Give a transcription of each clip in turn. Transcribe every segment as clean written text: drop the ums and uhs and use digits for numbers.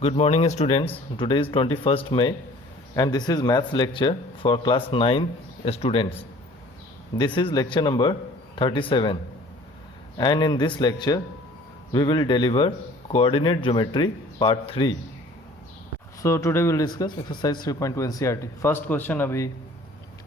Good morning students. Today is 21st May and this is maths lecture for class 9 students. This is lecture number 37 and in this lecture we will deliver coordinate geometry part 3. So today we will discuss exercise 3.2 NCERT. First question अभी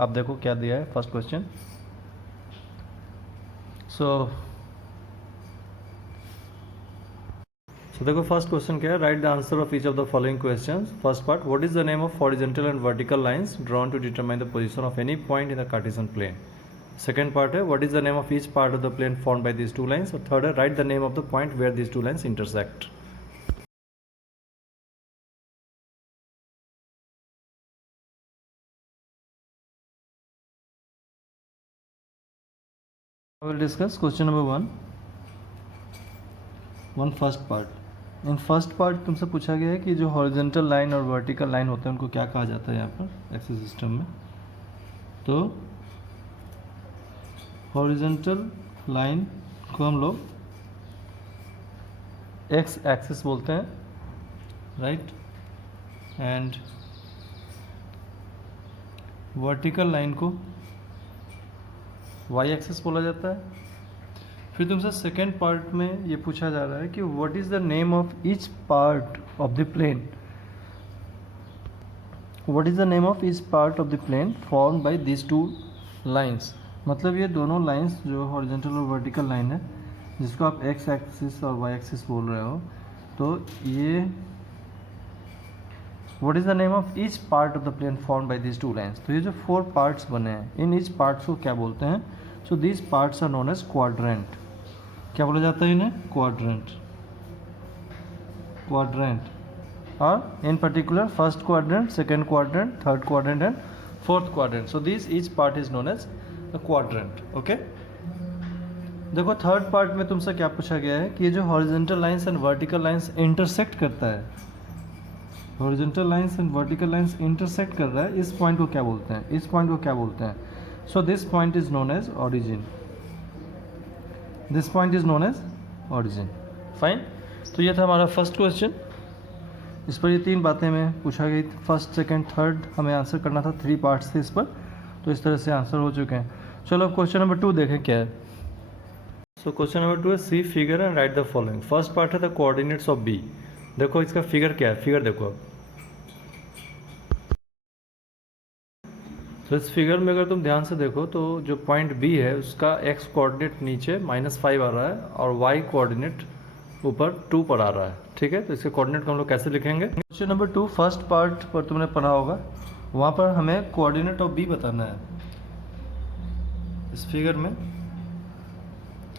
आप देखो क्या दिया है first question. So देखो first question क्या है, write the answer of each of the following questions. First part, what is the name of horizontal and vertical lines drawn to determine the position of any point in the cartesian plane. Second part है, what is the name of each part of the plane formed by this two lines. और third है, write the name of the point where this two lines intersect. I will discuss question number 1 first part. In first part तुमसे पूछा गया है कि जो horizontal line और vertical line होते हैं उनको क्या कहा जाता है यहाँ पर एक्सिस सिस्टम में. तो हॉरिजॉन्टल लाइन को हम लोग एक्स एक्सिस बोलते हैं, राइट, एंड वर्टिकल लाइन को वाई एक्सिस बोला जाता है. फिर तुमसे सेकेंड पार्ट में ये पूछा जा रहा है कि what is the name of each part of the plane. What is the name of each part of the plane formed by this two lines. मतलब ये दोनों लाइंस जो हॉरिजॉन्टल और वर्टिकल लाइन है जिसको आप एक्स एक्सिस और Y axis बोल रहे हो, तो ये what is the name of each part of the plane formed by this two lines. तो ये जो 4 पार्ट्स बने हैं इन ईच पार्ट्स को क्या बोलते हैं. So this parts are known as quadrant. क्या बोला जाता है इन्हें? क्वाड्रेंट. और इन particular first quadrant, second quadrant, third quadrant and fourth quadrant. So this each part is known as a quadrant. Okay, देखो थर्ड पार्ट में तुमसे क्या पूछा गया है कि ये जो horizontal lines and vertical lines intersect करता है, horizontal lines and vertical lines intersect कर रहा है, इस पॉइंट को क्या बोलते हैं, इस पॉइंट को क्या बोलते हैं. So this point is known as origin. This point is known as origin. Fine. तो ये था हमारा फर्स्ट क्वेश्चन. इस पर ये 3 बातें में पूछा गई, फर्स्ट सेकंड थर्ड हमें आंसर करना था. 3 पार्ट्स थे इस पर, तो इस तरह से आंसर हो चुके हैं. चलो अब क्वेश्चन नंबर 2 देखें क्या है. सो क्वेश्चन नंबर 2 है see figure and write the following. First part है द कोऑर्डिनेट्स ऑफ बी. देखो इसका फिगर क्या है, फिगर देखो अब. तो इस फिगर में अगर तुम ध्यान से देखो तो जो पॉइंट बी है उसका एक्स कोऑर्डिनेट नीचे -5 आ रहा है और वाई कोऑर्डिनेट ऊपर 2 पर आ रहा है. ठीक है, तो इसके कोऑर्डिनेट को हम लोग कैसे लिखेंगे. क्वेश्चन नंबर 2 फर्स्ट पार्ट पर तुमने पढ़ा होगा, वहाँ पर हमें कोऑर्डिनेट ऑफ बी बताना है. इस फिगर में,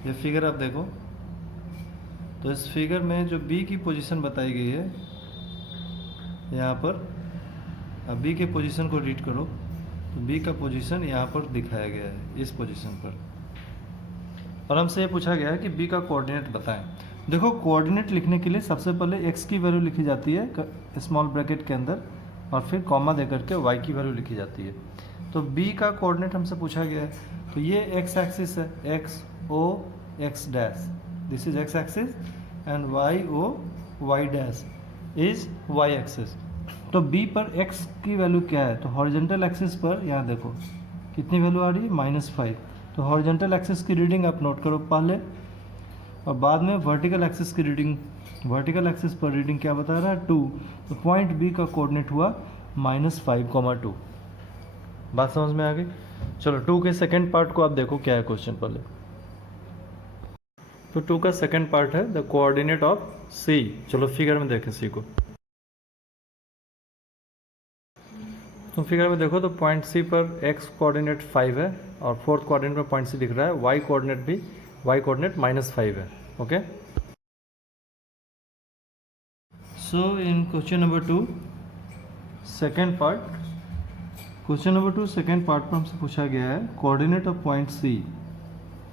ये फिगर आप देखो, तो इस फिगर में जो बी की पोजीशन बताई गई है यहाँ पर, अब बी के पोजीशन को रीड करो तो बी का पोजीशन यहाँ पर दिखाया गया है इस पोजीशन पर, और हमसे ये पूछा गया है कि बी का कोऑर्डिनेट बताएं. देखो कोऑर्डिनेट लिखने के लिए सबसे पहले एक्स की वैल्यू लिखी जाती है स्मॉल ब्रैकेट के अंदर और फिर कॉमा देकर के वाई की वैल्यू लिखी जाती है. तो बी का कोऑर्डिनेट हमसे पूछा गया है, तो ये एक्स एक्सिस है, X O X dash, this is X axis, and Y O Y dash is Y axis. तो b पर x की वैल्यू क्या है, तो हॉरिजॉन्टल एक्सिस पर यहाँ देखो कितनी वैल्यू आ रही है, -5. तो हॉरिजॉन्टल एक्सिस की रीडिंग आप नोट करो पहले, और बाद में वर्टिकल एक्सिस की रीडिंग. वर्टिकल एक्सिस पर रीडिंग क्या बता रहा है, 2. तो पॉइंट b का कोऑर्डिनेट हुआ -5,2. बात समझ में आ गई. चलो 2 के सेकेंड पार्ट को आप देखो क्या है क्वेश्चन पहले. तो 2 का सेकेंड पार्ट है द कोऑर्डिनेट ऑफ c. चलो फिगर में देखें c को. तुम फिगर में देखो तो पॉइंट सी पर x कोऑर्डिनेट 5 है और फोर्थ कोऑर्डिनेट में पॉइंट सी दिख रहा है, y कोऑर्डिनेट भी y कोऑर्डिनेट -5 है. Okay, so in question number 2 second part, question number 2 second part पर हमसे पूछा गया है कोऑर्डिनेट ऑफ पॉइंट सी.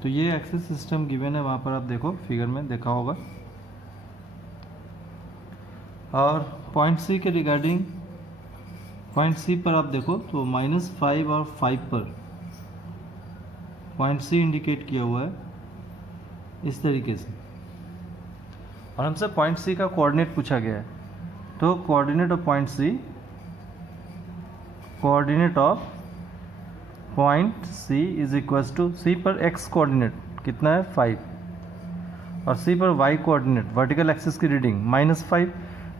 तो ये एक्सिस सिस्टम गिवन है, वहाँ पर आप देखो फिगर में देखा होगा, और पॉइंट सी के रिगार्डिंग पॉइंट सी पर आप देखो तो -5 और 5 पर पॉइंट सी इंडिकेट किया हुआ है इस तरीके से, और हमसे पॉइंट सी का कोऑर्डिनेट पूछा गया है. तो coordinate of point C, coordinate of point C is equals to, C पर एक्स कोऑर्डिनेट कितना है 5 और सी पर वाई कोऑर्डिनेट वर्टिकल एक्सिस की रीडिंग -5,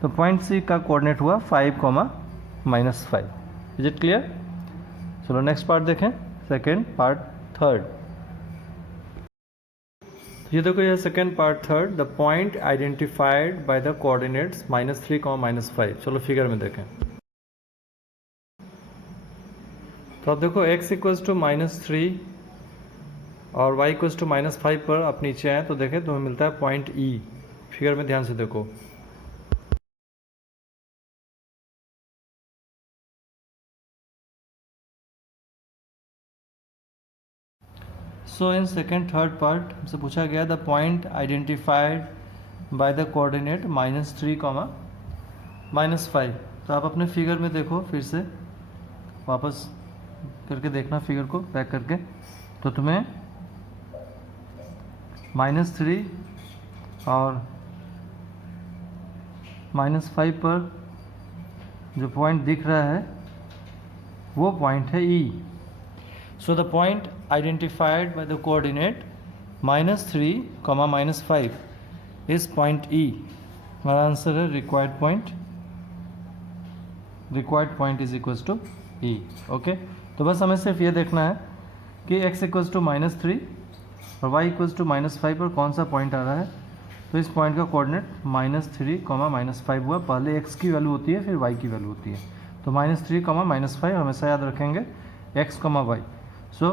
तो पॉइंट सी का कोऑर्डिनेट हुआ 5, -5। Is it clear? चलो नेक्स्ट पार्ट देखें, सेकेंड पार्ट थर्ड। ये देखो, ये second part third, the point identified by the coordinates -3, -5। चलो फिगर में देखें। तो अब देखो x इक्वल्स टू -3 और y इक्वल्स टू -5 पर आप नीचे आए तो देखें तुम्हें मिलता है पॉइंट E। फिगर में ध्यान से देखो, सो इन सेकेंड थर्ड पार्ट हमसे पूछा गया the point identified by the coordinate -3, -5। तो आप अपने फिगर में देखो, फिर से वापस करके देखना फिगर को बैक करके, तो तुम्हें -3 और -5 पर जो पॉइंट दिख रहा है वो पॉइंट है E। So the point identified by the coordinate -3, -5 is point E। हमारा आंसर है required point. Required point is equals to E। Okay, तो बस हमें सिर्फ ये देखना है कि x इक्वल्स टू -3 और y इक्वल्स टू -5 पर कौन सा पॉइंट आ रहा है। तो इस पॉइंट का कोऑर्डिनेट -3, -5 हुआ। पहले x की वैल्यू होती है, फिर y की वैल्यू होती है। तो -3, -5 हमेशा याद रखेंगे x, y। सो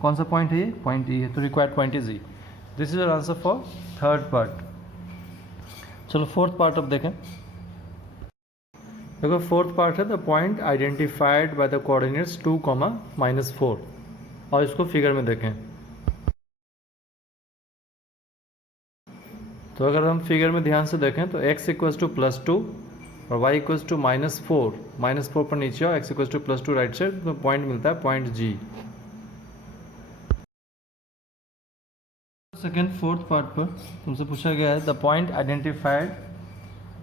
कौन सा पॉइंट है ये? पॉइंट E है, तो required point is E। This is our answer for third part. चलो फोर्थ पार्ट अब देखें। देखो फोर्थ पार्ट है the point identified by the coordinates 2, -4, और इसको फिगर में देखें। तो अगर हम फिगर में ध्यान से देखें तो x इक्वल्स टू +2 और y इक्वल्स टू -4 पर नीचे और x equals to +2 right side, तो पॉइंट मिलता है point G। Second fourth part पर तुमसे पूछा गया है the point identified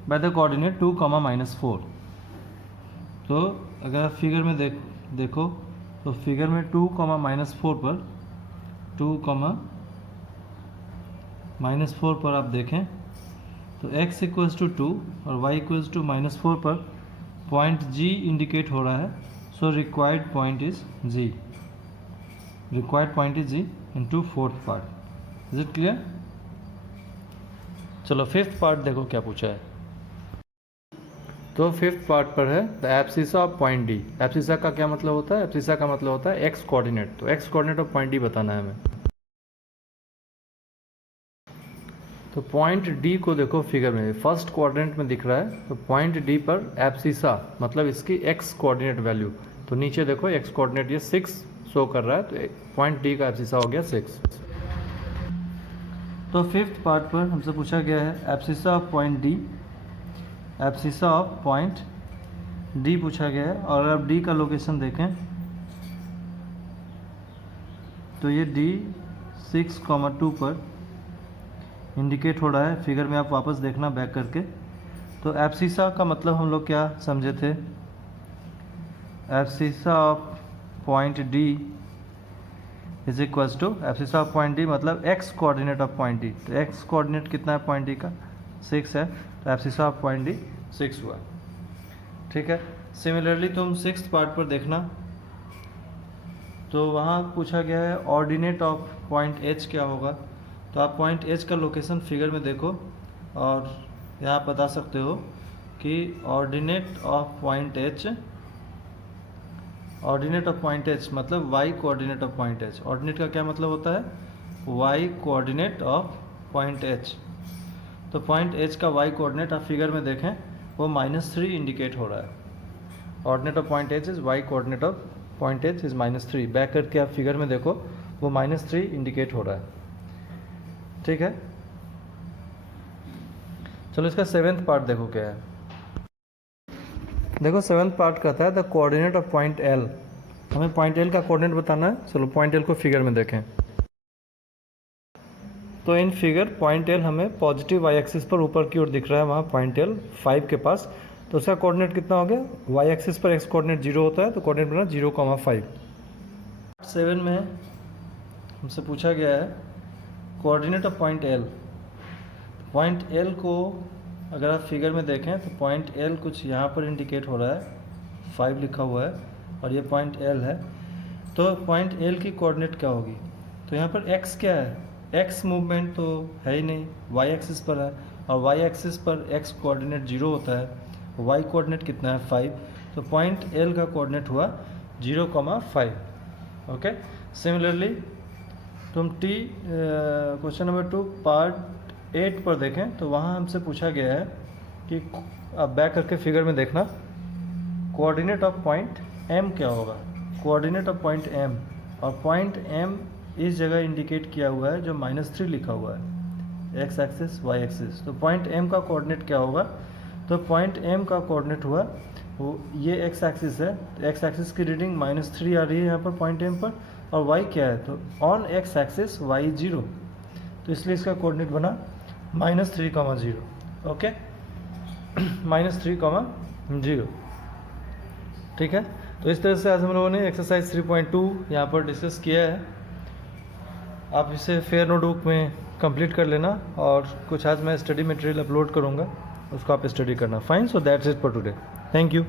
by the coordinate 2, -4। तो अगर आप फिगर में देखो तो फिगर में 2, -4 पर 2, -4 पर आप देखें तो x इक्वल्स टू 2 और y इक्वल्स टू -4 पर पॉइंट G इंडिकेट हो रहा है। So required point is G। Required point is G into fourth part. Is it clear? चलो फिफ्थ पार्ट देखो क्या पूछा है। तो फिफ्थ पार्ट पर है the abscissa of point D. Abscissa का क्या मतलब होता है? एब्सिसा का मतलब होता है एक्स कोऑर्डिनेट। तो X coordinate of point D बताना है हमें। तो पॉइंट डी को देखो फिगर में, फर्स्ट कोऑर्डिनेट में दिख रहा है। तो पॉइंट डी पर एब्सिसा मतलब इसकी एक्स कोऑर्डिनेट वैल्यू, तो नीचे देखो एक्स कोऑर्डिनेट ये 6 शो कर रहा है, तो पॉइंट डी का एब्सिसा हो गया 6। तो फिफ्थ पार्ट पर हमसे पूछा गया है abscissa of point D. Abscissa of point D पूछा गया है, और अब डी का लोकेशन देखें तो ये डी 6,2 पर इंडिकेट हो रहा है। फिगर में आप वापस देखना बैक करके। तो एब्सिसा का मतलब हम लोग क्या समझे थे? Abscissa of point D is equals to, abscissa of point D मतलब X coordinate of point D. तो एक्स कोऑर्डिनेट कितना है पॉइंट डी का? 6 है। तो एब्सिसा ऑफ पॉइंट डी 6 हुआ। ठीक है। सिमिलरली तुम सिक्स्थ पार्ट पर देखना, तो वहाँ पूछा गया है ऑर्डिनेट ऑफ पॉइंट एच क्या होगा। तो आप पॉइंट एच का लोकेशन फिगर में देखो और यहाँ बता सकते हो कि ordinate of point H, ordinate of point H मतलब Y coordinate of point H. Ordinate का क्या मतलब होता है? Y coordinate of point H. तो पॉइंट एच का वाई कोऑर्डिनेट आप फिगर में देखें वो -3 इंडिकेट हो रहा है। Ordinate of point H is Y coordinate of point H is -3। Back करके आप फिगर में देखो वो -3 इंडिकेट हो रहा है। ठीक है। चलो इसका सेवेंथ पार्ट देखो क्या है। देखो सेवेंथ पार्ट कहता है the coordinate of point L. हमें पॉइंट एल का कोऑर्डिनेट बताना है। चलो पॉइंट एल को फिगर में देखें। तो इन फिगर पॉइंट एल हमें पॉजिटिव वाई एक्सिस पर ऊपर की ओर दिख रहा है, वहाँ पॉइंट एल 5 के पास। तो उसका कोऑर्डिनेट कितना हो गया, वाई एक्सिस पर एक्स कोऑर्डिनेट 0 होता है तो कोऑर्डिनेट बना 0,5। 7 में हमसे पूछा गया है coordinate of point L. Point L को अगर आप फिगर में देखें तो पॉइंट एल कुछ यहाँ पर इंडिकेट हो रहा है, 5 लिखा हुआ है और ये पॉइंट एल है। तो पॉइंट एल की कोऑर्डिनेट क्या होगी, तो यहाँ पर एक्स क्या है, एक्स मूवमेंट तो है ही नहीं, वाई एक्सिस पर है और वाई एक्सिस पर एक्स कोऑर्डिनेट 0 होता है, वाई कोऑर्डिनेट कितना है 5, तो पॉइंट एल का कोऑर्डिनेट हुआ 0,5। ओके, सिमिलरली तुम क्वेश्चन नंबर 2 पार्ट 8 पर देखें तो वहाँ हमसे पूछा गया है कि अब बैक करके फिगर में देखना कोऑर्डिनेट ऑफ पॉइंट एम क्या होगा, कोऑर्डिनेट ऑफ पॉइंट एम, और पॉइंट एम इस जगह इंडिकेट किया हुआ है जो -3 लिखा हुआ है, एक्स एक्सिस वाई एक्सिस। तो पॉइंट एम का कोऑर्डिनेट क्या होगा, तो पॉइंट एम का कोऑर्डिनेट हुआ वो ये एक्स एक्सिस है, तो एक्स एक्सिस की रीडिंग -3 आ रही है यहाँ पर पॉइंट एम पर, और वाई क्या है, तो ऑन एक्स एक्सिस वाई 0, तो इसलिए इसका कोऑर्डिनेट बना -3,0। ओके, -3,0। ठीक है, तो इस तरह से आज हम लोगों ने एक्सरसाइज 3.2 यहाँ पर डिस्कस किया है। आप इसे फेयर नोटबुक में कंप्लीट कर लेना और कुछ आज मैं स्टडी मटेरियल अपलोड करूँगा, उसको आप स्टडी करना। Fine, so that's it for today. Thank you.